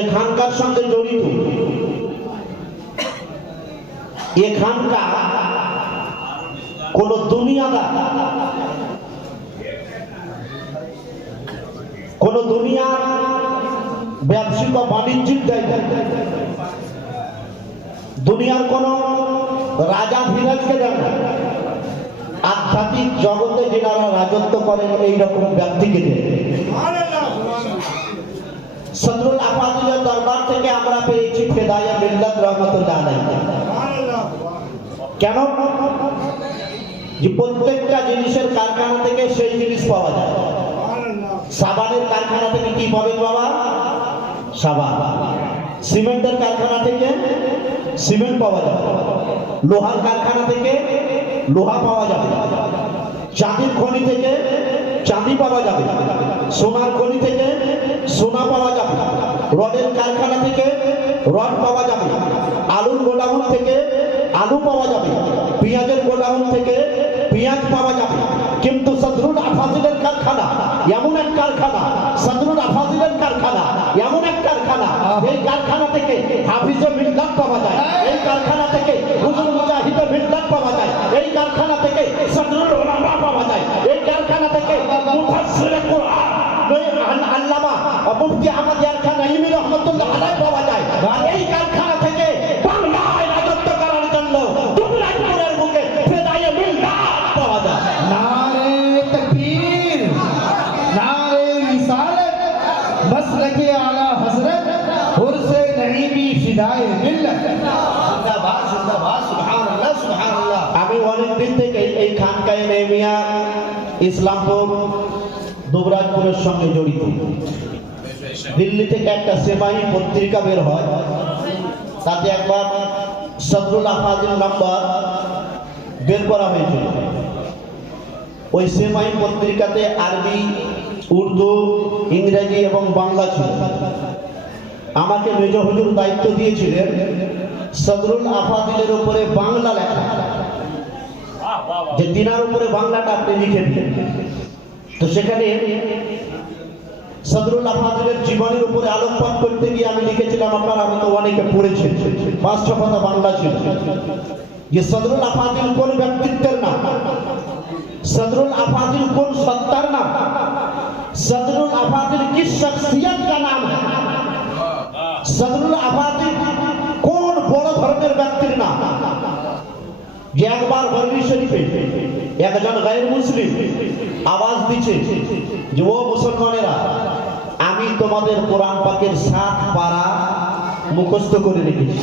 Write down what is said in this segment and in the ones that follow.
যে খানকার সঙ্গে জড়িত, এ খানকা কোন দুনিয়াদার, কোন দুনিয়ার ব্যবসায়িক বাণিজ্যিক দায়িত্ব, দুনিয়ার কোন রাজা ধীরাজকে দেন না, আধ্যাত্মিক জগতে যারা রাজত্ব করেন এইরকম ব্যক্তিকে দেন। সদরুল আফাদিলের দরবার থেকে আমরা পেয়েছি ফেদায়া মিল্লাত রহমাতুল্লাহ আলাইহি। কেন? যে প্রত্যেকটা জিনিসের কারখানা থেকে সেই জিনিস পাওয়া যায়। সাবানের কারখানা থেকে কি পাবেন বাবা? সাবান। সিমেন্টের কারখানা থেকে সিমেন্ট পাওয়া যাবে, লোহার কারখানা থেকে লোহা পাওয়া যাবে, চাঁদির খনি থেকে চাঁদি পাওয়া যাবে, সোনার খনি থেকে সোনা পাওয়া যাবে, রডের কারখানা থেকে রড পাওয়া যাবে, আলুর গোডাউন থেকে আলু পাওয়া যাবে, পেঁয়াজের গোডাউন থেকে পেঁয়াজ পাওয়া যাবে। কিন্তু সদরুল আফাজিলের কারখানা এমন এক কারখানা, সদরুল আফাজিলের কারখানা এমন এক কারখানা, এই কারখানা থেকে হাফিজে মিল্লাত পাওয়া যায়, এই কারখানা থেকে হুজুর মুজাহিদে মিল্লাত পাওয়া যায়, এই কারখানা থেকে সদরুল উলামা পাওয়া যায়, এই কারখানা থেকে মুফাসসিরে কুরআন আল্লামা মুফতি আহমদ ইয়ারখান নাঈমি রহমাতুল্লাহ আলাইহি পাওয়া যায়। আর এই কারখানা থেকে বাংলায় রাজত্ব করার জন্য দুবলাইপুরের বুকে ফেদায়ে মিল্লাত পাওয়া যায়। नारे तकबीर, नारे रिसालत, मसलके आला हजरत, हुर्से नईमी फिदाए मिल्लत। जिंदाबाद जिंदाबाद, सुबहानाल्लाह सुबहानाल्लाह। আমি অনেক দিন থেকে এই খানকায়ে নেমিয়া ইসলামপুর দুবরাজপুরের সঙ্গে জড়িত। দিল্লি থেকে একটা সেমাই পত্রিকা বের হয়, তাতে একবার সদরুল আফাজিল নাম্বার বের করা হয়েছিল। ওই সেমাই পত্রিকাতে আরবি, উর্দু, ইংরেজি এবং বাংলা ছিল। আমাকে মেজ হুজুর দায়িত্ব দিয়েছিলেন সদরুল আফাজিলের উপরে বাংলা লেখা, যে তিনার উপরে বাংলাটা আপনি লিখে দিলেন। তো সেখানে সদরুল আফাজিলের জীবনের উপরে আলোকপাত করতে গিয়ে আমি লিখেছিলাম, আপনারা আমি তো অনেকে পড়েছেন, 5-6 পাতা বাংলা ছিল, যে সদরুল আফাজিল কোন ব্যক্তিত্বের নাম, सदरुल अफाजिल कौन सत्तार नाम, सदरुल अफाजिल किस शख्सियत का नाम है, सदरुल अफाजिल कौन बड़ो धरनेर व्यक्तिर नाम। যে একবার বরবি শরীফে একজন গায়র মুসলিম আওয়াজ দিচ্ছে যে ও মুসলমানেরা, আমি তোমাদের কোরআন পাকের 7 পারা মুখস্থ করে রেখেছি,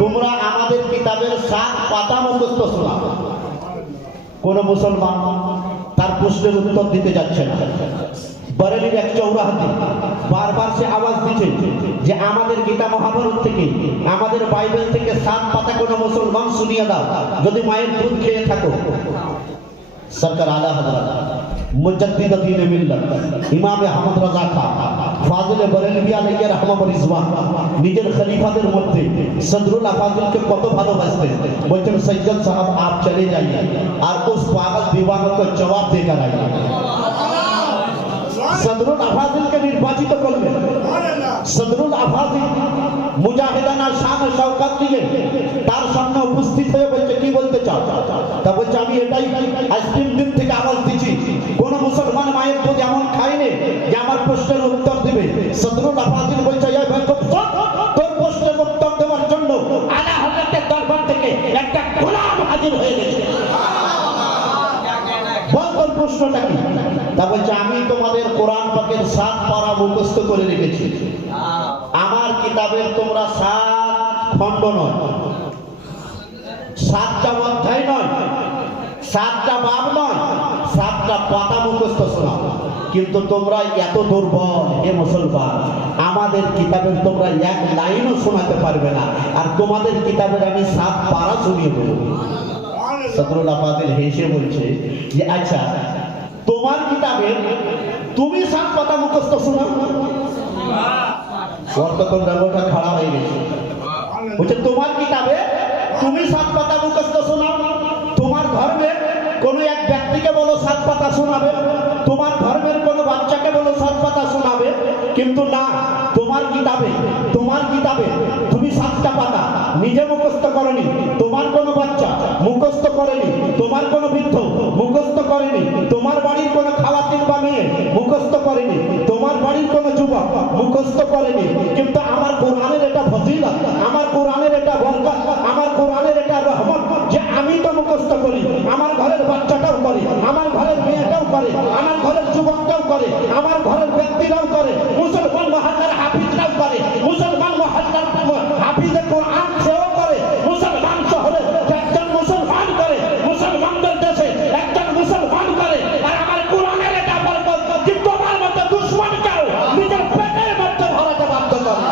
তোমরা আমাদের কিতাবের 7 পাতা মুখস্থ শোনাও। কোন মুসলমান তার প্রশ্নের উত্তর দিতে যাচ্ছে না। বরেলির এক চৌরাহাতে বারবার সে আওয়াজ দিচ্ছে যে আমাদের গীতা মহাভারত থেকে, আমাদের বাইবেল থেকে 7 পাতা কোন মুসলমান শুনিয়ে দাও, যদি মায়ের দুধ খেয়ে থাকো। সরকার আলা হযরত মুজাদ্দিদ দ্বীন মিল্লাত ইমাম আহমদ রাজা খান ফাজিল বরেলভী আলাইহি রাহমাহ ওয়া রিজওয়ান নিজের খলিফাদের মধ্যে সদরুল আফাজিলকে কত ভালোবাসতেন। বলছেন সৈয়দ সাহেব आप चले जाइए और उस पागल दीवानों को जवाब देकर आइए। सदरुल अफाजिल के निर्वाचित করলেন। सदरुल अफाजिल মুজাহিদানা শান শওকত দিয়ে তার সামনে উপস্থিত হয়ে বলছে, কি বলতে চাও? তা বলছে, আমি এটাই আজ 3 দিন থেকে আওয়াজ দিচ্ছি, কোন মুসলমান মায়ের দুধ এমন খায়নি যে আমার প্রশ্নের উত্তর দিবে। সদরুল আফাজিল বলছে, এই বেকুব, তোর প্রশ্নের উত্তর দেওয়ার জন্য আলা হযরতের দরবার থেকে একটা গোলাম হাজির হয়ে গেছে। বল তোর প্রশ্নটা কি? তা বলছে, আমি তোমাদের কোরআন পাকের 7 পারা মুখস্থ করে রেখেছি। আমার কিতাবের তোমরা 7 খণ্ড নয়, 7টা অধ্যায় নয়, 7টা বাব নয়, 7টা পাতা মুখস্থ শোনাও। কিন্তু তোমরা এত দুর্বল হে মুসলমান, আমাদের কিতাবের তোমরা 1 লাইনও শোনাতে পারবে না, আর তোমাদের কিতাবের আমি 7 পারা শুনিয়ে দেবো। সদরুল আফাজিল হেসে বলছে যে আচ্ছা, তোমার কিতাবে তুমি 7 পাতা মুখস্থ শোনাও। তখন রাগটা খাড়া হয়ে গেছে। বলছে, তোমার কিতাবে তুমি 7 পাতা মুখস্থ শোনাও, তোমার ধর্মের কোন এক ব্যক্তিকে বলো 7 পাতা শোনাবে, তোমার ধর্মের কোন বাচ্চাকে বলো 7 পাতা শোনাবে, কিন্তু না, তোমার কিতাবে তুমি 7টা পাতা নিজে মুখস্থ করনি, তোমার কোনো বাচ্চা মুখস্থ করেনি, তোমার কোনো বৃদ্ধ মুখস্থ করেনি, তোমার বাড়ির কোনো খাওয়াতিন বা মেয়ে মুখস্থ করেনি, তোমার বাড়ির কোনো যুবক মুখস্থ করেনি, কিন্তু আমার কোরআনের এটা ফজিলত, আমার কোরআনের এটা বরকত, আমার কোরআনের এটা রহমত যে আমি তো মুখস্থ করি, আমার ঘরের বাচ্চাটাও করে, আমার ঘরের মেয়েটাও করে, আমার ঘরের যুবকটাও করে, আমার ঘরের ব্যক্তিরাও করে, মুসলমান মহল্লার হাফিজরাও করে, মুসলমান মহল্লার হাফিজে কোরআন সেও করে, মুসলমান শহরে একজন মুসলমান করে, মুসলমানদের দেশে একজন মুসলমান করে। আর আমার কোরআনের এটা বরকত যে তোমার মতো দুশমনকেও নিজের পেটের মধ্যে ভরাতে বাধ্য করে।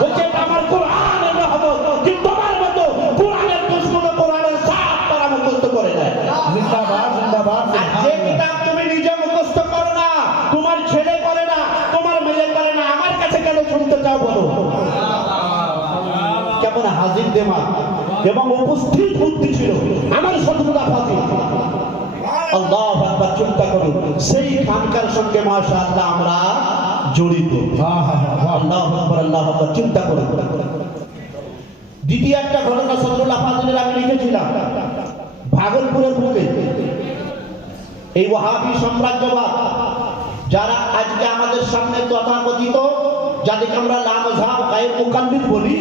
বলছে এটা আমার কোরআনের রহমত যে তোমার মতো কোরআনের দুশমন কোরআনের সাথ তারা মুখস্থ করে দেয়। जिंदाबाद जिंदाबाद। আর যে কিতাব তুমি নিজে মুখস্থ করো না, তোমার ছেলে করে না, তোমার মেয়ে করে না, আমার কাছে কেন শুনতে চাও বলো? কেমন হাজির দেমা এবং উপস্থিত বুদ্ধি ছিল আমার শত্রুরা ফাঁকি। আল্লাহু আকবার, চিন্তা করুন সেই খানকার সঙ্গে মাশাআল্লাহ আমরা জড়িত। আল্লাহু আকবার, আল্লাহু আকবার, চিন্তা করুন। দ্বিতীয় একটা ঘটনা সদরুল্লাহ ফাজিলের আমি লিখেছিলাম ভাগলপুরের বুকে এই ওয়াহাবি সাম্রাজ্যবাদ যারা আজকে আমাদের সামনে তথাকথিত যাদেরকে আমরা লা মাযহাব গায়র মুকাল্লিদ বলি,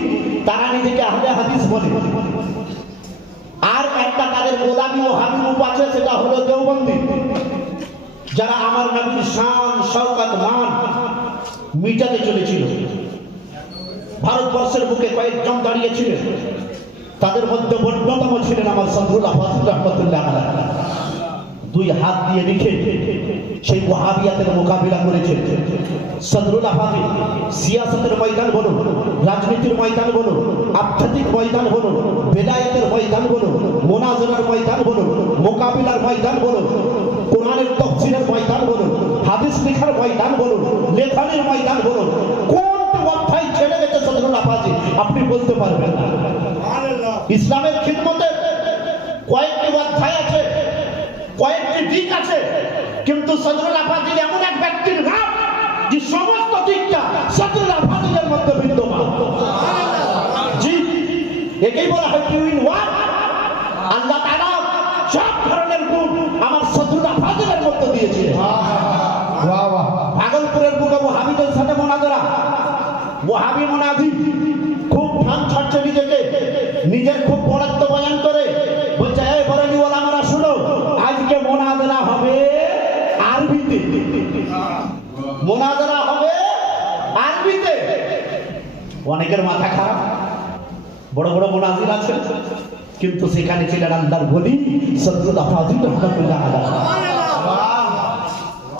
তারা নিজেকে আহলে হাদিস বলে। আর একটা তাদের গোলামি ওয়াহাবি রূপ আছে, সেটা হলো দেওবন্দি, যারা আমার নবীর শান শওকত মান মিটাতে চলেছিল। ভারতবর্ষের বুকে কয়েকজন দাঁড়িয়েছিলেন, তাদের মধ্যে অন্যতম ছিলেন আমার সদরুল্লাহ ফাজিল রহমাতুল্লাহ আলাইহি। 2 হাত দিয়ে লিখে সেই ওয়াহাবিয়াতের মোকাবিলা করেছেন সদরুল্লাহ ফাজিল। সিয়াসতের ময়দান বলুন, রাজনীতির ময়দান বলুন, আধ্যাত্মিক ময়দান বলুন, বেলায়েতের ময়দান বলুন, মুনাজারার ময়দান বলুন, মোকাবিলার ময়দান বলুন, কোরআনের তাফসীরের ময়দান বলুন, হাদিস লেখার ময়দান বলুন, লেখনের ময়দান বলুন, কোন অধ্যায় ছেড়ে গেছে সদরুল্লাহ ফাজিল আপনি বলতে পারবেন না। ইসলামের খিদমতে কয়েকটি অধ্যায় আছে, কয়েকটি দিক আছে, কিন্তু সদরুল্লাহ ফাজিল এমন এক ব্যক্তির নাম যে সমস্ত দিকটা সদরুল্লাহ ফাজিলের মধ্যে বিদ্যমান। জি, একেই বলা হয় টু ইন ওয়ান। আল্লাহ তাআলা সব ধরনের গুণ আমার সদরুল্লাহ ফাজিলের মধ্যে দিয়েছিলেন। वाह वाह। ভাগলপুরের বুকে ওয়াহাবিদের সাথে মুনাজারা, ওয়াহাবি মুনাজি খুব ঠান ছাড়ছে নিজেকে, নিজের খুব বড়ত্ব বয়ান করে বলছে এই বরেলি ওলামারা শুনো, আজকে মুনাজারা হবে আরবিতে, মুনাজারা হবে আরবিতে। অনেকের মাথা খারাপ, বড় বড় মুনাজির আছে, কিন্তু সেখানে ছিলেন আল্লাহর ওলি সদরুল্লাহ ফাজিল রহমাতুল্লাহ আলাইহি।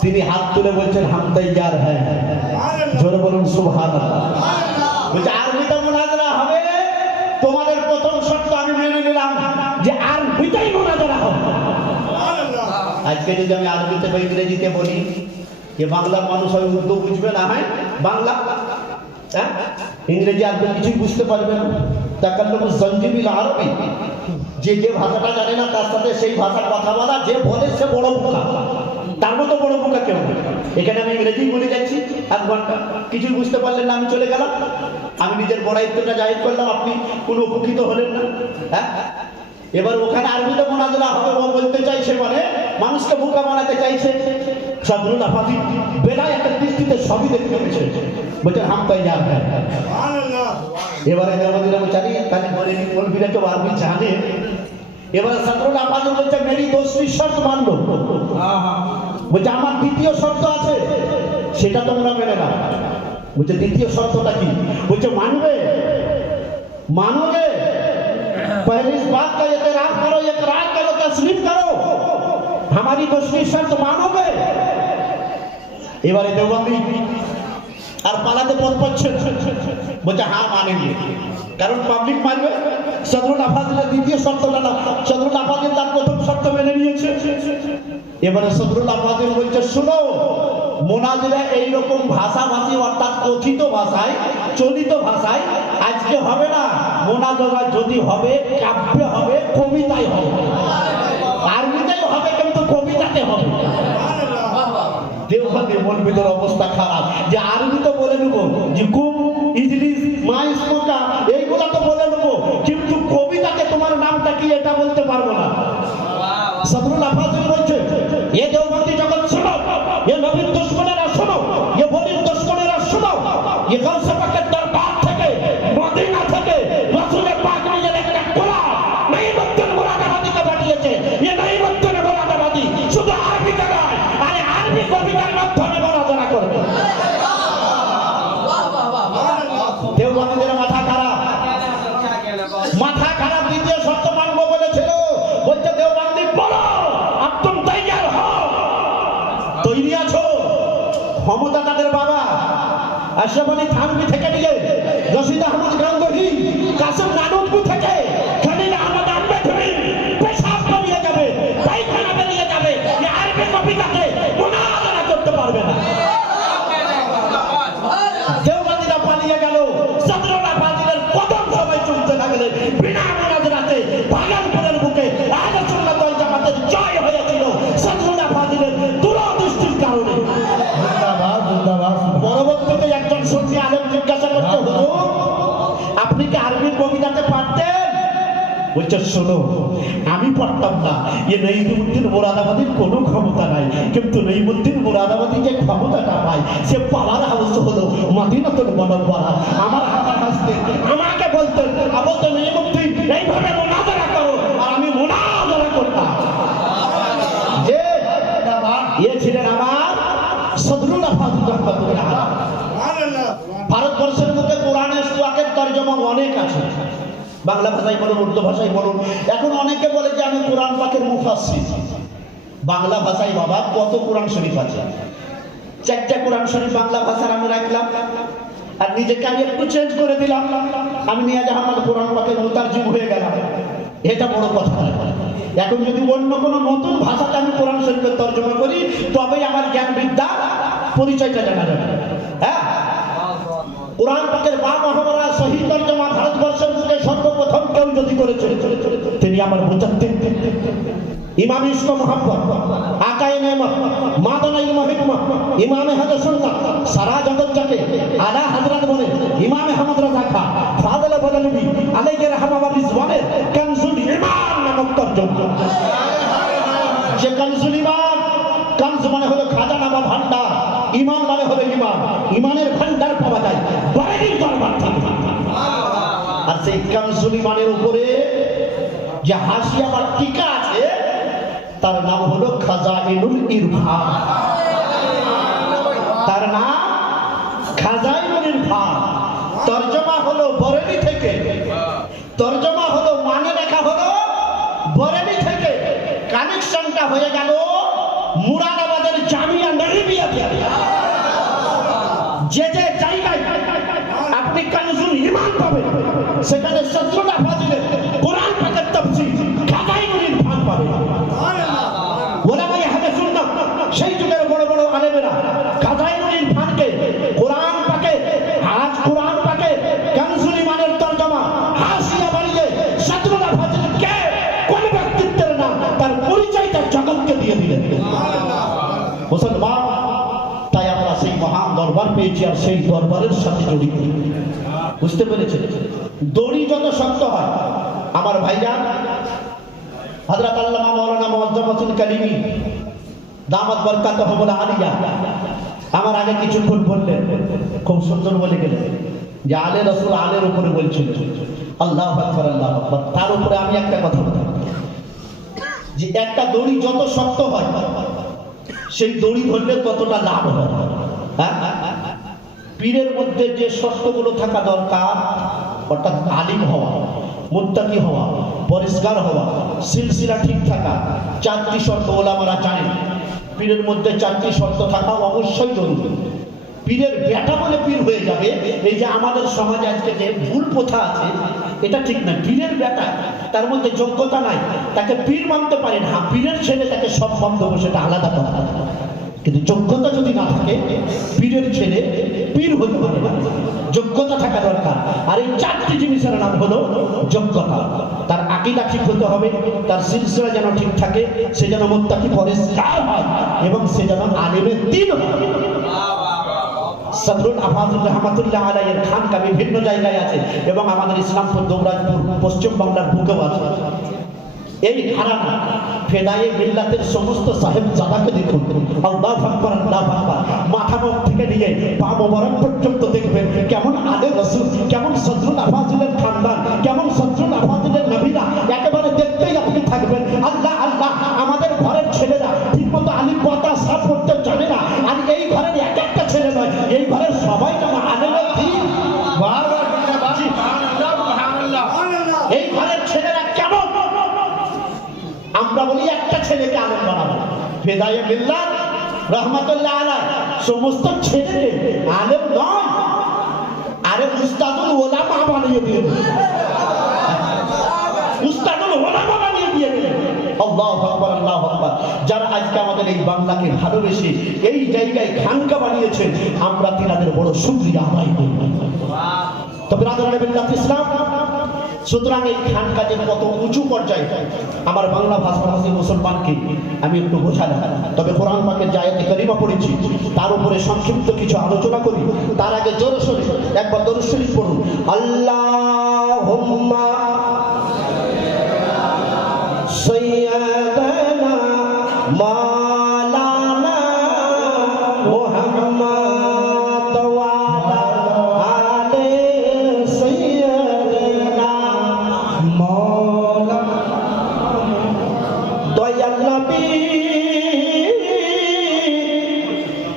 তিনি হাত তুলে বলছেন হাম তৈয়ার হ্যাঁ, জোরে বলুন সুবহানাল্লাহ। বলছে আরবিতে মুনাজারা হবে, তোমাদের প্রথম শর্ত আমি মেনে নিলাম যে আরবিতেই মুনাজারা হবে। আজকে যদি আমি আরবিতে বা ইংরেজিতে বলি, যে বাংলার মানুষ হয় উর্দু বুঝবে না, হয় বাংলা, হ্যাঁ ইংরেজি আরবি কিছুই বুঝতে পারবে না। তাকাল্লুমুজ জঞ্জিবিল আরবি, যে যে ভাষাটা জানে না তার সাথে সেই ভাষার কথা বলা, যে বলে সে বড় বোকা, তার মতো বড় বোকা কেউ নেই। এখানে আমি ইংরেজি বলে যাচ্ছি 1 ঘন্টা, কিছুই বুঝতে পারলেন না, আমি চলে গেলাম, আমি নিজের বড়াইত্বটা জাহির করলাম, আপনি কোনো উপকৃত হলেন না। হ্যাঁ, এবার ওখানে আরবিতে মুনাজারা হবে, ও বলতে চাইছে মানে মানুষকে বোকা বানাতে চাইছে। সদরুল্লাহ ফাজিল বেলায়েতের দৃষ্টিতে সবই দেখতে পেয়েছে, বলছেন হাম তৈয়ার হ্যাঁ। এবারে আমাদের আমি জানি তাহলে বলবিরা তো আরবি জানে। এবারে সদরুল্লাহ ফাজিল বলছে মেরি দোস্তি শর্ত মানলো, বলছে আমার দ্বিতীয় শর্ত আছে, সেটা তোমরা মেনে নাও। বলছে দ্বিতীয় শর্তটা কি? বলছে মানবে, মানোগে, पहले इस बात का एतराफ करो, इकरार करो, तस्लीम करो, हमारी दूसरी शर्त मानोगे। এবারে দেওবন্দি আর পালাতে পথ পাচ্ছে, বলছে হ্যাঁ মানেंगे, কারণ পাবলিক মানবে। সদরুল্লাহ ফাজিলের দ্বিতীয় শর্তটা না, সদরুল্লাহ ফাজিল তার প্রথম শর্ত মেনে নিয়েছে। এবারে সদরুল্লাহ ফাজিল বলছে শুনো, মুনাজিরা এইরকম ভাষাভাষী অর্থাৎ কথিত ভাষায়, চলিত ভাষায় আজকে হবে না। মুনাজারা যদি হবে কাব্যে হবে, কবিতায় হবে, আরবিতেই হবে কিন্তু কবিতাতে হবে। দেওবন্দি মৌলবীদের অবস্থা খারাপ, যে আরবি তো বলে নেবো যে কুম ইজলিস, মা ইসমকা এইগুলা তো বলে নেবো, কিন্তু কবিতাকে তোমার নামটা কি এটা বলতে পারবো না। সদরুল আফাজিল বলছে, এ দেওবন্দি জগৎ শোনো, এ নবীর দুশমনেরা শোনো, এ বলির দুশমনেরা শোনো, এ গাউসে পাকের দরবার থেকে, মদিনা থেকে রাসূলের পাক নিজের একটা গোলাম নাঈমুদ্দিন মুরাদাবাদীকে পাঠিয়েছে। এ নাঈমুদ্দিন মুরাদাবাদী শুধু আরবিতে নয়, আরে আরবি কবিতার মাধ্যমে মুরাদানা করবে। দেওবন্দিদের মাথা খারাপ, মাথা খারাপ। দ্বিতীয় শর্ত মানবো বলেছিল, বলছে দেওবন্দি বলো আব্দুল তাইয়ার হও, তৈরি আছো? ক্ষমতা তাদের বাবা আশরাফ আলী থানভী থেকে নিয়ে রশিদ আহমদ গাঙ্গুহি, কাসেম নানুতবি থেকে খলিল আহমদ আম্বেদকরি পেশাব করিয়ে যাবে, পায়খানা বেরিয়ে যাবে, এই আরবি কবিতাকে মুনাজারা করতে পারবে না। দেওবন্দিরা পালিয়ে গেল, সদরুল আফাজিলের কদম সবাই চলতে লাগলেন বিনা মুনাজারাতে। ভাগলপুরের বুকে আহলে সুন্নাত ওয়াল জামাতের জয় হয়েছিল সদরুল আফাজিলের দূরদৃষ্টির কারণে। জিন্দাবাদ জিন্দাবাদ। পরবর্তীতে একজন সুন্নি আলেম জিজ্ঞাসা করতে হলো, আপনি কি আরবি কবিতাতে পারতেন? বলছে শোনো, আমি পারতাম না, এ নাঈমুদ্দিন মুরাদাবাদীর কোনো ক্ষমতা নাই, কিন্তু নাঈমুদ্দিন মুরাদাবাদী যে ক্ষমতাটা পায়, সে পাওয়ার হাউস হলো মদিনাতুল মুনাওয়ারা। আমার হাতে হাসতে আমাকে বলতেন, বলতেন নাঈমুদ্দিন এইভাবে মুনাজারা করো, আর আমি মুনাজারা করতাম। যে ইয়ে ছিলেন আমার সদরুল আফাজিল রাহমাতুল্লাহ আলাইহি। ভারতবর্ষের মধ্যে কোরআনের সুরাকের তরজমা অনেক আছে, বাংলা ভাষায় বলুন, উর্দু ভাষায় বলুন। এখন অনেকে বলে যে আমি কোরআন পাকের মুফাসসির। বাংলা ভাষায় বাবা কত কোরআন শরীফ আছে? 4টা কোরআন শরীফ বাংলা ভাষার আমি রাখলাম, আর নিজেকে আমি একটু চেঞ্জ করে দিলাম, আমি নিয়াজ আহমদ কোরআন পাকের মুতারজিম হয়ে গেলাম। এটা বড় কথা নয়। এখন যদি অন্য কোনো নতুন ভাষাতে আমি কোরআন শরীফের তর্জমা করি, তবেই আমার জ্ঞান বিদ্যা পরিচয়টা জানা যাবে। হ্যাঁ, কোরআন পাকের বা মহামারা সহি তর্জমা ভারতবর্ষের বুকে সর্বপ্রথম কেউ যদি করেছে, তিনি আমার মুজাদ্দিদ ইমাম ইসলাম মুহাম্মদ আকায়ে নেমত মাদানাইল মুহিম্মদ ইমামে আহলে সুন্নাহ সারা জগৎ যাকে আলা হযরত বলে ইমাম আহমদ রাজা খান ফাদল বদলবি আলাইহি রাহমাতুল্লাহ রিজওয়ানের কানজুল ঈমান নামক তর্জমা। যে কানজুল ঈমান, কানজ মানে হলো খাজানা বা ভান্ডার, ঈমান মানে হলো ঈমান, ঈমানের ভান্ডার পাওয়া যায় বাড়ির দরবার থেকে। আর সেই কানজুল ঈমানের উপরে যে হাসিয়া বা টিকা আছে, তার নাম হলো খাজাইনুল ইরফান। তার নাম খাজাইনুল ইরফান। তরজমা হলো বরেলি থেকে, তরজমা হলো মানে লেখা হলো বরেলি থেকে, কানেকশনটা হয়ে গেল মুরাদাবাদের জামিয়া নহিমিয়া থেকে। যে যে জায়গায় আপনি কানজুল ঈমান পাবেন, সেখানে সদরুল আফাজিলের কোরআন পাকের তাফসীর খাজাইনুল ইরফান পাবেন। ওলামায়ে আহলে সুন্নাহ সেই যুগের বড় বড় আলেমেরা খাজাইনুল ইরফানকে কোরআন পাকে, আজ কোরআন পাকে কানজুল ঈমানের তরজমা হাসিয়া বাড়িয়ে সদরুল আফাজিলকে কোন ব্যক্তিত্বের নাম, তার পরিচয়টা জগৎকে দিয়ে দিলেন। মুসলমান, তাই আমরা সেই মহান দরবার পেয়েছি, আর সেই দরবারের সাথে জড়িত। বুঝতে পেরেছেন? দড়ি যত শক্ত হয়, আমার ভাইজান হযরত আল্লামা মাওলানা মুআজ্জম হোসেন কালিমি দামাত বরকাতুহুল আলিয়া আমার আগে কিছুক্ষণ বললেন, খুব সুন্দর বলে গেলেন যে আলে রাসূল আলের উপরে বলছিল, আল্লাহু আকবার আল্লাহু আকবার। তার উপরে আমি একটা কথা বলি যে একটা দড়ি যত শক্ত হয়, সেই দড়ি ধরলে ততটা লাভ হয়। হ্যাঁ, পীরের মধ্যে যে শর্তগুলো থাকা দরকার, অর্থাৎ আলিম হওয়া, মুত্তাকি হওয়া, পরিষ্কার হওয়া, সিলসিলা ঠিক থাকা, 4টি শর্ত ওলামারা জানেন। পীরের মধ্যে 4টি শর্ত থাকা অবশ্যই জরুরি। পীরের বেটা বলে পীর হয়ে যাবে, এই যে আমাদের সমাজে আজকে যে ভুল প্রথা আছে, এটা ঠিক না। পীরের বেটা, তার মধ্যে যোগ্যতা নাই, তাকে পীর মানতে পারেন। হ্যাঁ, পীরের ছেলে তাকে সব মানতে হবে, সেটা আলাদা কথা। কিন্তু যোগ্যতা যদি না থাকে, পীরের ছেলে পীর হতে পারে না। যোগ্যতা থাকা দরকার। আর এই 4টি জিনিসের নাম হলো যোগ্যতা। তার আকীদা ঠিক হতে হবে, তার সিলসিলা যেন ঠিক থাকে, সে যেন মুত্তাকি পরিষ্কার হয়, এবং সে যেন আলেমের দ্বীন হয়। সদরুল আফাজুল রহমাতুল্লাহ আলাইহির খানকা বিভিন্ন জায়গায় আছে এবং আমাদের ইসলামপুর দৌরাজপুর পশ্চিম বাংলার বুকেও আছে। এই ঘরানা ফেদায়ে মিল্লাতের সমস্ত সাহেব জাদাকে দেখুন, আল্লাহু আকবার আল্লাহু আকবার, মাথা মুখ থেকে নিয়ে পা মোবারক পর্যন্ত দেখবেন কেমন আলে রাসূল, কেমন সদরুল আফাজুলের খানদান, কেমন সদরুল আফাজুলের নবীরা, একেবারে দেখতেই আপনি থাকবেন আল্লাহ আল্লাহ। আমাদের ঘরের ছেলেরা ঠিকমতো আলিফ বা তা সা পড়তে জানে না, আর এই ঘরের এক একটা ছেলে নয়, এই ঘরের সবাই যেন আলেমের দিন। বারবার জিন্দাবাদ, সুবহানাল্লাহ, সুবহানাল্লাহ। এই ঘরের ছেলেরা কেমন? আমরা বলি একটা ছেলেকে আলেম বানাবো, ফেদায়ে মিল্লাত রহমাতুল্লাহ আলাইহি সমস্ত ছেলেকে আলেম নয়, আরে উস্তাদুল ওলামা বানিয়ে দিয়ে দেবে, উস্তাদুল ওলামা বানিয়ে দিয়ে দেবে। আল্লাহু আকবার আল্লাহু আকবার। যারা আজকে আমাদের এই বাংলাকে ভালোবেসে এই জায়গায় খানকা বানিয়েছেন, আমরা তিনাদের বড় শুকরিয়া আদায় করি। তবে রাজরানি বিল্লাত ইসলাম, সুতরাং এই খানকা যে কত উঁচু পর্যায়ে, আমার বাংলা ভাষাভাষী মুসলমানকে আমি একটু বোঝালাম। তবে কোরআন পাকের যে আয়াতে কারিমা পড়েছি তার উপরে সংক্ষিপ্ত কিছু আলোচনা করি। তার আগে জোরে সোরে একবার দরুদ শরীফ পড়ুন। আল্লাহুম্মা সাইয়্যিদানা মাওলানা মুহাম্মদ ওয়া আলি সাইয়্যিদিনা মাওলানা। দয়াল নবী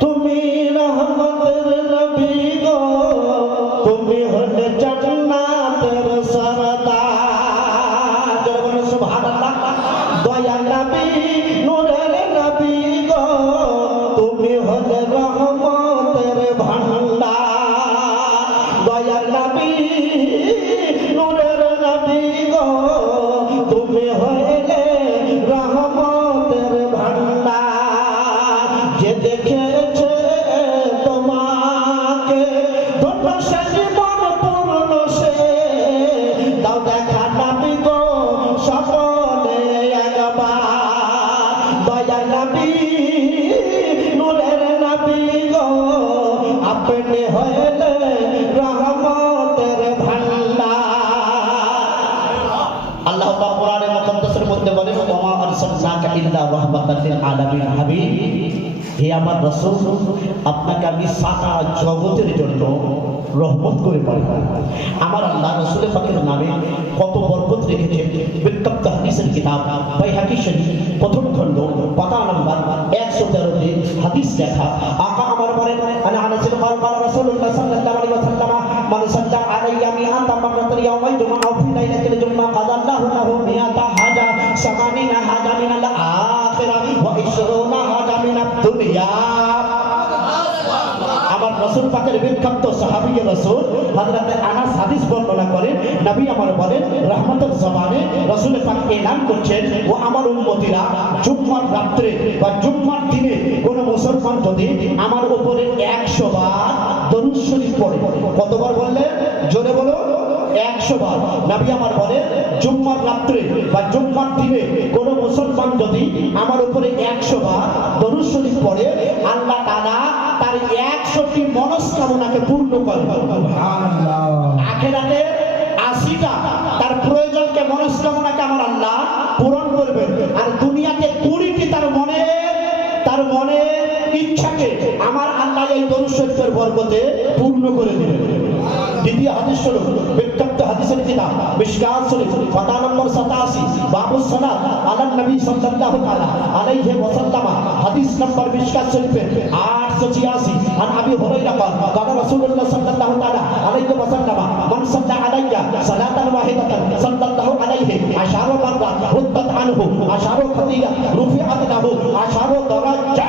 তুমি রহমতের নবী গো, তুমি হলে জান্নাতের সরদার। জোরে বলুন সুবহানাল্লাহ। দয়াল নবী নূরের নবী গো, তুমি হলে রহমতের ভান্ডার। দয়াল নবী নূরের নবী গো, তুমি হলে রহমতের ভান্ডার। যে দেখেছে তোমাকে ধন্য সে জীবন পূর্ণ সে, দাও দেখা নবী গো সকলে একবার। দয়াল নবী নূরের নবী গো, আপনি হলে রহমতের ভান্ডার। আল্লাহ পাক কোরআনে মুকদ্দাসের মধ্যে বলেন, ওয়া মা আরসালনাকা ইল্লা রাহমাতাল লিল আলামিন। হাবিব, হে আমার রাসূল, আপনাকে আমি সারা জগতের জন্য রহমত করে পাঠাই। আমার আল্লাহ রাসূল পাকের নামে কত বরকত রেখেছেন। বিখ্যাত হাদিসের কিতাব বাইহাকী শরীফ প্রথম খণ্ড পাতা নাম্বার 113 তে হাদিস লেখা। আকা আমার বলেন, আনা আনাস ক্বাল ক্বাল রাসূলুল্লাহ সাল্লাল্লাহু আলাইহি ওয়াসাল্লাম, মান সাল্লা আলাইয়া মিআতা মাররাতান ইয়াওমাল জুমআ ফি লাইলাতিল জুমআ কাদাল্লাহু লাহু মিআতা হাজা সামানিনা হাজা মিনাল আখিরাহ ওয়া 20 হাজা মিনাদ দুনিয়া। আমার রাসূল পাকের বিখ্যাত সাহাবী রাসূল হযরত আনাস হাদিস বর্ণনা করেন, নবী আমার বলেন, রহমতের জবানে রাসূল পাক এলান করছেন, ও আমার উম্মতিরা, জুম্মার রাত্রে বা জুম্মার দিনে কোন মুসলমান যদি আমার উপরে 100 বার দরুদ শরীফ পড়ে। কতবার বললেন? জোরে বলো। 100 বার। নবী আমার বলেন, জুম্মার রাত্রে বা জুম্মার দিনে কোন মুসলমান যদি আমার উপরে 100 বার দরুদ শরীফ পড়ে, আল্লাহ তাআলা তার 100টি মনস্কামনাকে পূর্ণ করে। সুবহানাল্লাহ। আখিরাতে 80টা তার প্রয়োজনকে, মনস্কামনাকে আমার আল্লাহ পূরণ করবে, আর দুনিয়াতে 20টি তার মনের ইচ্ছাকে আমার আল্লাহ এই দরুদ শরীফের বরকতে পূর্ণ করে দিবেন। দ্বিতীয় হাদিস হলো বিখ্যাত হাদিসের কিতাব মিশকাত শরীফ পাতা নম্বর 87 বাবুস সালাত আলা নবী সাল্লাল্লাহু তাআলা আলাইহি ওয়াসাল্লাম। হাদিস নম্বর মিশকাত শরীফে 886 আন আবি হুরায়রা قال قال رسول الله صلى الله تعالى عليه وسلم من صلى علي صلاة واحدة صلى الله عليه 10 مرات ردت عنه 10 خطيئة رفعت له 10 درجات।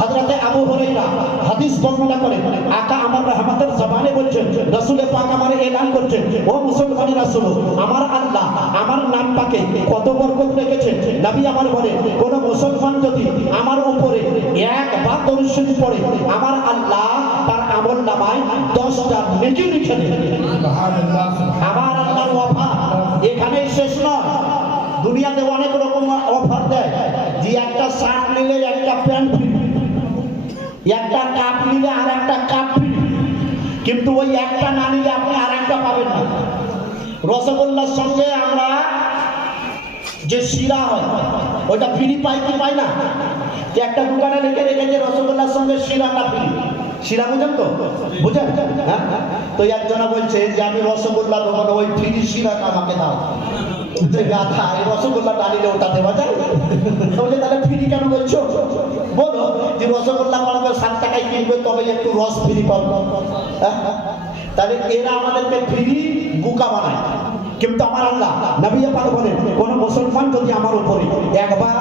হযরতে আবু হুরায়রা হাদিস বর্ণনা করেন, আকা আমার রহমতের জবানে বলছেন, রাসূল পাক আমার এলান করছেন, ও মুসলমানেরা শুনো, আমার আল্লাহ আমার নাম পাকে কত বরকত রেখেছেন। নবী আমার বলেন, কোন মুসলমান যদি আমার উপরে একবার দরুদ শরীফ পড়ে, আমার আল্লাহ তার আমল নামায় 10টা নেকি লিখে দেন। সুবহানাল্লাহ। আমার আল্লাহর অফার এখানেই শেষ নয়। দুনিয়াতে অনেক রকম অফার দেয়, যে একটা শার্ট নিলে একটা প্যান্ট ফ্রি, একটা কাপ নিলে আর একটা কাপ ফ্রি, কিন্তু ওই একটা না নিলে আপনি আর একটা পাবেন না। রসগোল্লার সঙ্গে আমরা যে শিরা হয় ওইটা ফ্রি পাই কি পাই না? যে একটা দোকানে রেখে রেখেছে রসগোল্লার সঙ্গে শিরাটা ফ্রি। শিরা বুঝেন তো? বুঝেন? হ্যাঁ। তো একজনা বলছে যে আমি রসগোল্লার দোকানে ওই ফ্রি শিরাটা আমাকে দাও। যে গাধা, এই রসগোল্লা ডালিলে ওটা দেওয়া যায়? তাহলে তাহলে ফ্রি কেন বলছো? বলো যে রসগোল্লা পারবে 7 টাকায় কিনবে, তবে একটু রস ফ্রি পাবো। তাহলে এরা আমাদেরকে ফ্রি বুকা বানায়। কিন্তু আমার আল্লাহ নবী পাক বলেন, কোন মুসলমান যদি আমার উপরে একবার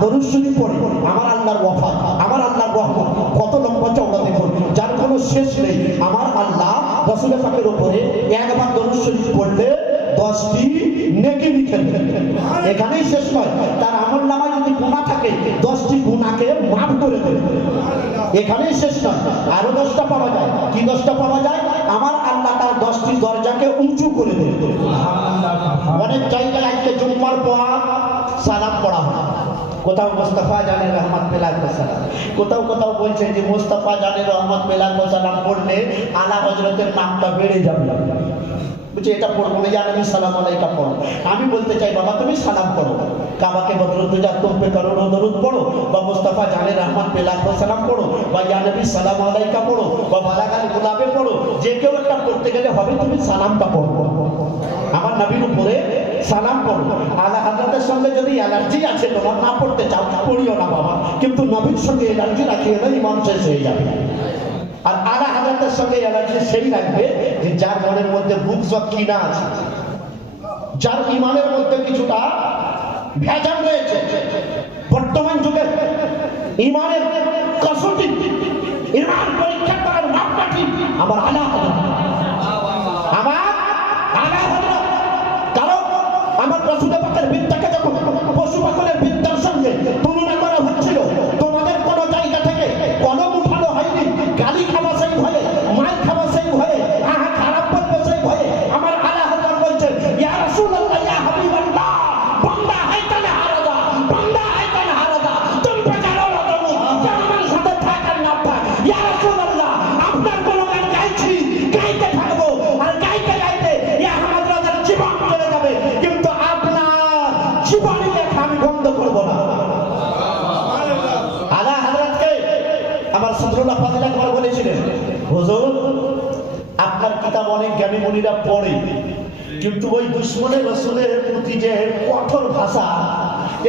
দরুদ শরীফ পড়ে, আমার আল্লাহর ওয়াফা, আমার আল্লাহর রহমত কত লম্বা চওড়া দেখুন, যার কোনো শেষ নেই। আমার আল্লাহ রাসূল পাকের উপরে একবার দরুদ শরীফ পড়লে 10টি নেকি লিখে দেন। এখানেই শেষ নয়, তার আমলনামায় যদি গুনাহ থাকে 10টি গুনাহকে মাফ করে দেন। এখানেই শেষ নয়, আরো 10টা পাওয়া যায়। কি 10টা পাওয়া যায়? আমার আল্লাহ তার 10টি দরজাকে উঁচু করে দেন। অনেক জায়গায় আজকে জুম্মার পর সালাম পড়া হয়, কোথাও মুস্তাফা জানের রহমত পেলার সালাম, কোথাও কোথাও বলছে যে মুস্তাফা জানের রহমত পেলার সালাম পড়লে আলা হযরতের নামটা বেড়ে যাবে। বুঝছি, এটা পড়বো না, জান আমি সালাম আলাইকা পড়ো। আমি বলতে চাই বাবা তুমি সালাম পড়ো, কাবাকে বদরুদ্দুজা তোপে করুন দরুদ পড়ো, বা মুস্তাফা জানের রহমত পেলার সালাম পড়ো, বা ইয়া নবী সালাম আলাইকা পড়ো, বা বালাগাল গোলাপে পড়ো। যে কেউ একটা পড়তে গেলে হবে তুমি সালামটা পড়ো, আমার নবীর উপরে সালাম পড়ো। আলা হযরতের সঙ্গে যদি অ্যালার্জি আছে তোমার, না পড়তে চাও পড়িও না বাবা, কিন্তু নবীর সঙ্গে অ্যালার্জি রাখিয়ে না, ইমান শেষ হয়ে যাবে। আর আলা হযরতের সঙ্গে অ্যালার্জি সেই রাখবে যে যার মনের মধ্যে বুকজক কিনা আছে, যার ইমানের মধ্যে কিছুটা ভেজাল রয়েছে। বর্তমান যুগে ইমানের কসুটি, ইমান পরীক্ষা করার মাপকাঠি আমার আলা হযরত, আমার আলা হযরত। কারণ আমার রাসূল পাকের বিদ্যাকে যখন পশু পাখনের বিদ্যার সঙ্গে তুলনা করা হচ্ছিল, তোমাদের কোন জায়গা থেকে কলম উঠানো হয়নি। গালি খাওয়া সেই ভয়ে, মার খাওয়া সেই ভয়ে, খারাপ বলবে সেই ভয়ে আমার আলা হযরত বলছেন, ইয়া রাসূলুল্লাহ ইয়া হাবিবাল্লাহ, বান্দা হাইতানে হারাদা, বান্দা হাইতানে হারাদা, তুমি বেজারো না তুমি আমার সাথে থাক আর না থাক। ইয়া রাসূলুল্লাহ, আপনার গুণগান গাইছি, গাইতে থাকবো, আর গাইতে গাইতে ইয়া হযরতের জীবন চলে যাবে, কিন্তু আপনার জীবনের লেখা আমি বন্ধ করব না। আলা হযরতকে আমার সদরুল্লাহ ফাজিল একবার বলেছিলেন, হুজুর আপনার কিতাব অনেক জ্ঞানী মুনিরা পড়ে, কিন্তু ওই দুশমনের রাসূলের প্রতি যে কঠোর ভাষা,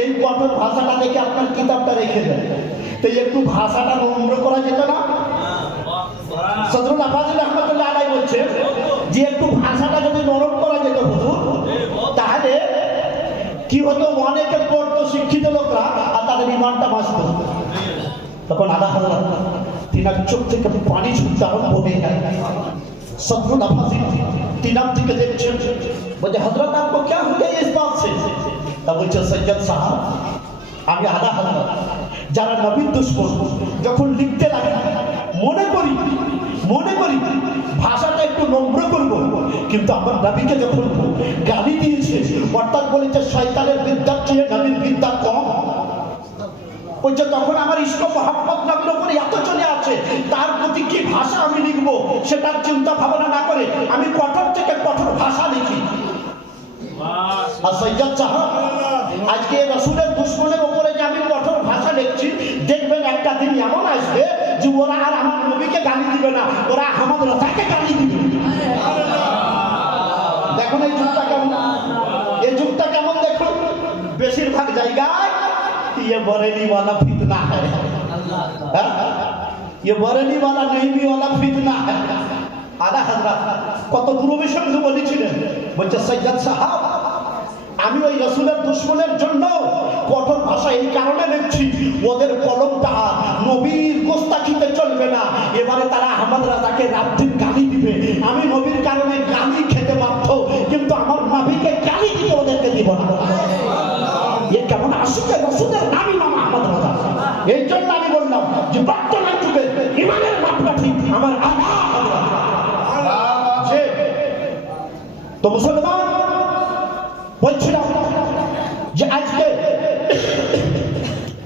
এই কঠোর ভাষাটা দেখে আপনার কিতাবটা রেখে দেন। তো একটু ভাষাটা নম্র করা যেত না? সদরুল্লাহ ফাজিল রহমাতুল্লাহ আলাইহি বলছে যে একটু ভাষাটা যদি নরম করা যেত হুজুর, তাহলে কি হতো, অনেকে পড়তো শিক্ষিত লোকরা আর তাদের ইমানটা বাঁচত। তখন আলা হযরত তিনার চোখ থেকে পানি ছুটতে আরম্ভ হয়ে যায়। সদরুল্লাহ ফাজিল তিনার দিকে দেখছেন, বলছে হযরত আপকো क्या हो गया इस बात से? তা বলছে সৈয়দ সাহেব, আমি আলা হযরত যারা নবীর দুশমন যখন লিখতে লাগে মনে করি ভাষাটা একটু নম্র করব, কিন্তু আমার নবীকে যখন গালি দিয়েছে, অর্থাৎ বলেছে শয়তানের বিদ্যার চেয়ে নবীর বিদ্যা কম, বলছে তখন আমার ইশক মহব্বত নবীর উপরে এত চলে আছে, তার প্রতি কি ভাষা আমি লিখবো সেটার চিন্তা ভাবনা না করে আমি কঠোর থেকে কঠোর ভাষা লিখি। আর সৈয়দ সাহেব আজকে রাসূলের দুশমনের উপরে যে আমি কঠোর ভাষা লিখছি, দেখবেন একটা দিন এমন আসবে যে ওরা আর আমার নবীকে গালি দিবে না, ওরা আহমদ রাজাকে গালি দিবে। দেখুন এই যুগটা কেমন, এই যুগটা কেমন দেখুন। বেশিরভাগ জায়গায় ये बरेली वाला फितना है, ये बरेली वाला नईमी वाला फितना है। আলা হযরত কত গুরুবের সঙ্গে বলেছিলেন, বলছে সৈয়দ সাহেব আমি ওই রাসূলের দুশমনের জন্য কঠোর ভাষা এই কারণে লিখছি, ওদের কলমটা নবীর গোস্তাখিতে চলবে না। এবারে তারা আহমদ রাজাকে রাত দিন গালি দিবে, আমি নবীর কারণে গালি খেতে বাধ্য, কিন্তু আমার নবীকে গালি দিতে ওদেরকে দিব না। এ কেমন আসছে রাসূলের নামই নাম আহমদ রাজা। এই জন্য আমি বললাম যে বর্তমান যুগে ইমানের মাপকাঠি আমার আলা হযরত। তো মুসলমান বলছিলাম যে আজকে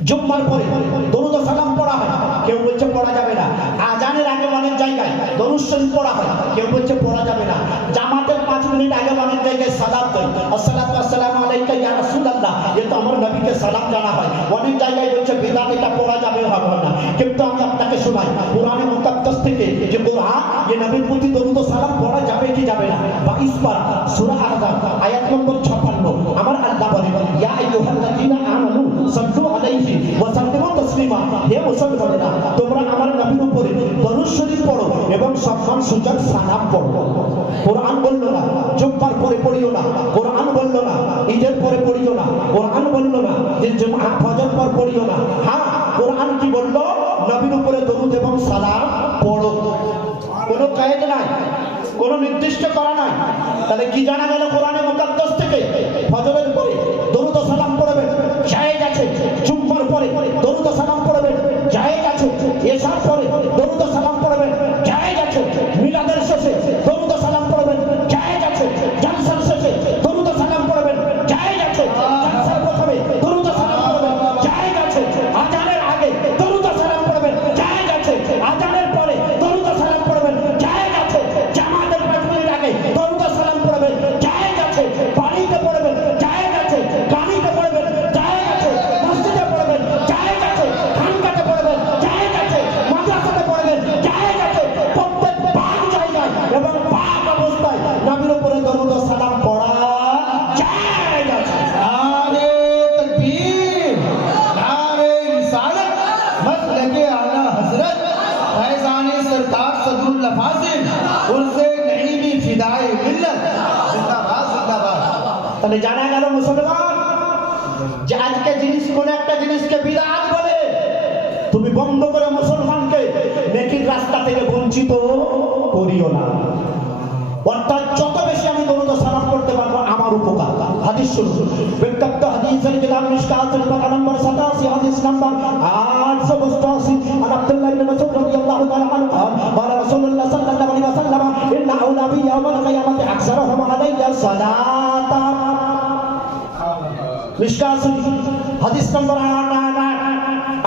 জুম্মার পরে দরুদ ও সালাম পড়া হয়, কেউ বলছে পড়া যাবে না। আজানের আগে অনেক জায়গায় দরুদ শরীফ পড়া হয়, কেউ বলছে পড়া যাবে না। জামাতের 5 মিনিট আগে অনেক জায়গায় সালাম দেয়, আসসালাতু আসসালামু আলাইকা ইয়া রাসূলুল্লাহ, এ তো আমার নবীকে সালাম জানা হয়। অনেক জায়গায় বলছে বিদআত, এটা পড়া যাবে হবে না। কিন্তু আমি আপনাকে শোনাই কোরআনে মুকাদ্দাস থেকে যে কোরআন, এই নবীর প্রতি দরুদ ও সালাম পড়া যাবে কি যাবে না। 22 বার সূরা আহজাব আয়াত নম্বর 56 আমার আল্লাহ বলেন, ইয়া আইয়ুহাল্লাযীনা আমানু সাল্লু আলাইহি ওয়া সাল্লিমু তাসলিমা, হে মুসলমানেরা তোমরা আমার নবীর উপরে দরুদ শরীফ পড়ো এবং সম্মানসূচক সালাম পড়ো। কোরআন বলল না জুম্মার পরে পড়িও না, কোরআন বলল না ঈদের পরে পড়িও না, কোরআন বলল না যে জুমআ ফজর পর পড়িও না। হ্যাঁ, কোরআন কি বলল? নবীর উপরে দরুদ এবং সালাম পড়ো। কোনো কায়েদ নাই, কোনো নির্দিষ্ট করা নাই। তাহলে কি জানা গেল কোরআনে মুকাদ্দাস থেকে? ফজরের পরে দরুদ ও সালাম পড়বেন, জায়েজ আছে। জুম্মার পরে দরুদ ও সালাম পড়বেন, জায়েজ আছে। এশার পরে দরুদ ও সালাম পড়বেন, জায়েজ আছে। মিলাদের শেষে দরুদ ও সালাম পড়বেন, জায়েজ আছে। জালসার শেষে দরুদ ও সালাম পড়বেন, জায়েজ আছে। জালসার প্রথমে দরুদ ও সালাম পড়বেন, জায়েজ আছে। আজানের আগে দরুদ ও সালাম পড়বেন, জায়েজ আছে। আজানের পরে দরুদ ও সালাম পড়বেন, জায়েজ আছে। জামাতের 5 মিনিট আগে দরুদ ও সালাম পড়বেন, জায়েজ আছে। বাড়িতে পড়বেন, জায়েজ আছে। গাড়িতে পড়বেন, জায়েজ আছে। মসজিদে পড়বেন, জায়েজ আছে। খানকাতে পড়বেন, জায়েজ আছে। মাদ্রাসাতে পড়বেন, জায়েজ আছে। প্রত্যেক পাক জায়গায় এবং পাক অবস্থায় নবীর উপরে দরুদ ও সালাম পড়া জায়েজ আছে। नारे तकबीर, नारे रिसालत, मसलके आला हजरत फैजाने सरकार सदरुल्लाह फाजिल, उर्से नईमी फिदाए मिल्लत, जिंदाबाद जिंदाबाद। তাহলে জানা গেল মুসলমান যে আজকে জিনিস কোন একটা জিনিসকে বিদআত বলে, তুমি বন্ধ করে মুসলমানকে নেকির রাস্তা থেকে বঞ্চিত করিও না। অর্থাৎ যত বেশি আমি দরুদ ও সালাম করতে পারবো আমার উপকার। হাদিস শুনুন, বিখ্যাত হাদিসের কিতাব মিশকাত শরীফ নম্বর 87, হাদিস নম্বর 888, আন আব্দুল্লাহ ইবনে মাসউদ রাদিয়াল্লাহু তাআলা আনহু قال رسول الله صلى الله عليه وسلم ان اولى يوم القيامه اكثرهم علي الصلاه। মিশকাত শরীফ হাদিস নম্বর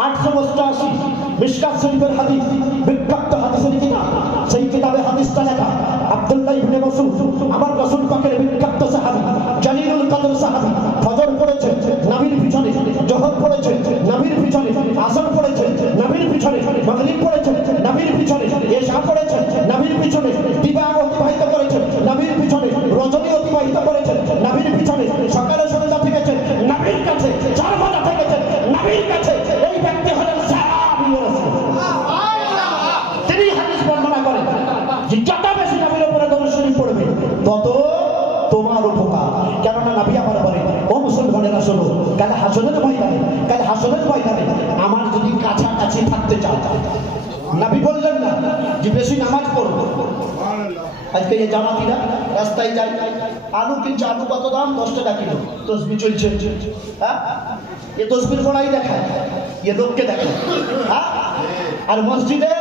888, মিশকাত শরীফের হাদিস, বিখ্যাত হাদিসের কিতাব। সেই কিতাবে হাদিসটা লেখা আব্দুল্লাহ ইবনে মাসউদ, আমার রাসূল পাকের বিখ্যাত সাহাবী, জালিলুল কদর সাহাবী। ফজর পড়েছেন নবীর পিছনে, যোহর পড়েছেন নবীর পিছনে, আসর পড়েছেন নবীর পিছনে, মাগরিব পড়েছেন নবীর পিছনে, এশা পড়েছেন নবীর পিছনে, দিবা অতিবাহিত করেছেন নবীর পিছনে, রজনী অতিবাহিত করেছেন নবীর পিছনে, সকালে সন্ধ্যা থেকেছেন নবীর কাছে, 4 ঘন্টা থেকেছেন নবীর কাছে। এই ব্যক্তি হলেন সাহাবী রাসূল। তিনি হাদিস বর্ণনা করেন যে যত বেশি নবীর উপরে দরুদ শরীফ পড়বে তত তোমার উপকার। কেননা নবী আমার বলেন, ও মুসলমানেরা শোনো, কাল হাসরের ময়দানে আমার যদি কাছাকাছি থাকতে চাও, নবী বললেন না যে বেশি নামাজ পড়ো। আজকে এই জামাতিরা রাস্তায় যায়, আলু কিনছে, আলু কত দাম? 10 টাকা কিলো। তসবিহ চলছে, হ্যাঁ, এ তসবির গোড়াই দেখায়, এ লোককে দেখায়। হ্যাঁ, আর মসজিদে,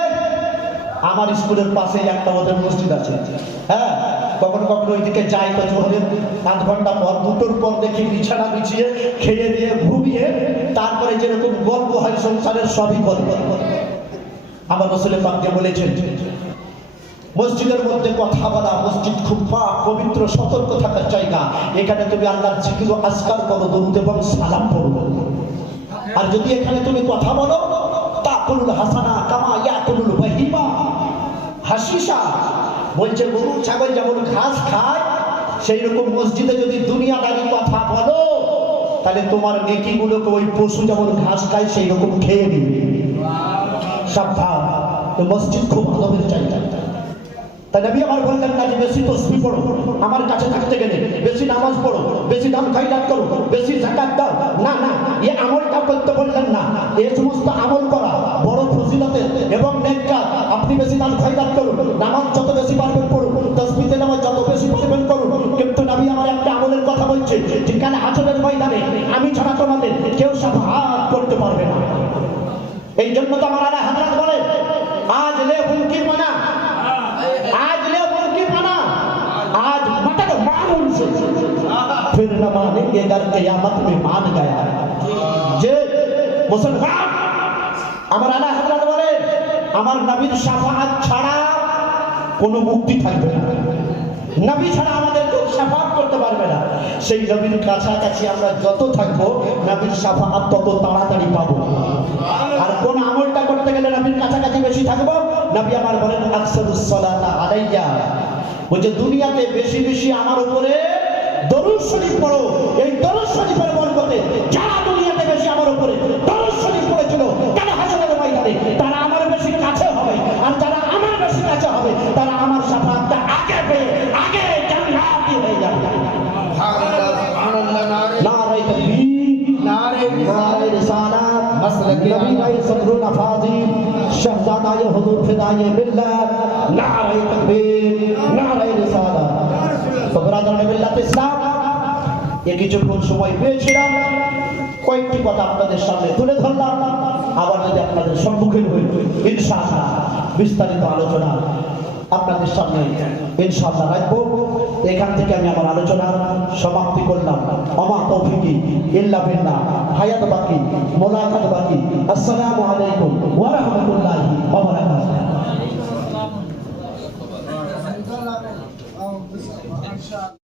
আমার স্কুলের পাশে একটা ওদের মসজিদ আছে। হ্যাঁ, কখনো কখনো ওইদিকে যাই তো জোহরের 8 ঘন্টা পর, 2টোর পর দেখি বিছানা বিছিয়ে খেয়ে দিয়ে ঘুমিয়ে তারপরে যেরকম গল্প হয় সংসারের সবই গল্প। আমার রাসূল পাক যে বলেছেন মসজিদের মধ্যে কথা বলা, মসজিদ খুব পাক পবিত্র সতর্ক থাকার জায়গা। এখানে তুমি আল্লাহর জিকির ও আজকার করো, দরুদ এবং সালাম পড়ো। আর যদি এখানে তুমি কথা বলো, তাকুলুল হাসানা কামা ইয়াকুলুল বাহিমা হাসিসা, বলছে গরু ছাগল যেমন ঘাস খায় সেই রকম মসজিদে যদি দুনিয়াদারি কথা বলো তাহলে তোমার নেকিগুলোকে ওই পশু যেমন ঘাস খায় সেই রকম খেয়ে নিবে। সাবধান, তো মসজিদ খুব আদবের জায়গা। তাই নবী আমার বললেন না যে বেশি তসবিহ পড়ো, আমার কাছে থাকতে গেলে বেশি নামাজ পড়ো, বেশি দান খয়রাত করো, বেশি যাকাত দাও। না না, এই আমলটা করতে বললেন না। এই সমস্ত আমল করা বড় ফজিলতের এবং নেক কাজ। আপনি বেশি দান খয়রাত করুন, নামাজ যত বেশি পারবেন পড়ুন, তসবিহ তেলাওয়াত যত বেশি পারবেন করুন। কিন্তু নবী আমার একটা আমলের কথা বলছে যে কাল হাসরের ময়দানে আমি ছাড়া তোমাদের কেউ শাফাআত করতে পারবে না। এই জন্য তো আমার আলা হযরত বলে, আজ লে উনকি মানা, आज ले उनकी मना, आज मटक मान उनसे, फिर न मानेंगे अगर क़यामत में मान गया। जे মুসলমান, আমার আলা হযরত বলে আমার নবীর শাফাআত ছাড়া কোনো মুক্তি থাকবে না। নবী ছাড়া আমাদের কেউ শাফাআত করতে পারবে না। সেই নবীর কাছাকাছি আমরা যত থাকবো নবীর শাফাআত তত তাড়াতাড়ি পাবো। আর কোন আমলটা করতে গেলে নবীর কাছাকাছি বেশি থাকবো? নবী আমার বলেন আকসারুস সালাতা আলাইয়া, বলছে দুনিয়াতে বেশি বেশি আমার উপরে দরুদ শরীফ পড়ো। এই দরুদ শরীফের বরকতে যারা দুনিয়াতে বেশি আমার উপরে দরুদ শরীফ পড়েছিল তারা হাজারের ময়দানে তারা আমার বেশি কাছে হবে, আর যারা আমার বেশি কাছে হবে তারা আমার শাফাআতটা আগে পেয়ে আগে জান্নাতি হয়ে যাবে। সুবহানাল্লাহ, নারে তাকবীর, নারে নারে রিসালাত, মাসলাকে নবী ভাই সদরুল আফাজিল শাহজাদায়ে হুজুর ফিদায়ে বিল্লাহ, নারে তাকবীর, নারে রিসালাত। তো ব্রাদার মিল্লাত ইসলাম, এ কিছুক্ষণ সময় পেয়েছিলাম, কয়েকটি কথা আপনাদের সামনে তুলে ধরলাম। আবার যদি আপনাদের সম্মুখীন হই ইনশাআল্লাহ বিস্তারিত আলোচনা আপনাদের সামনে ইনশাআল্লাহ রাখবো। এখান থেকে আমি আমার আলোচনা সমাপ্তি করলাম। আমা তৌফিকি ইল্লা বিল্লাহ, হায়াত বাকি, মোলাকাত বাকি। আসসালামু আলাইকুম ওয়া রাহমাতুল্লাহি ওয়া বারাকাতুহু।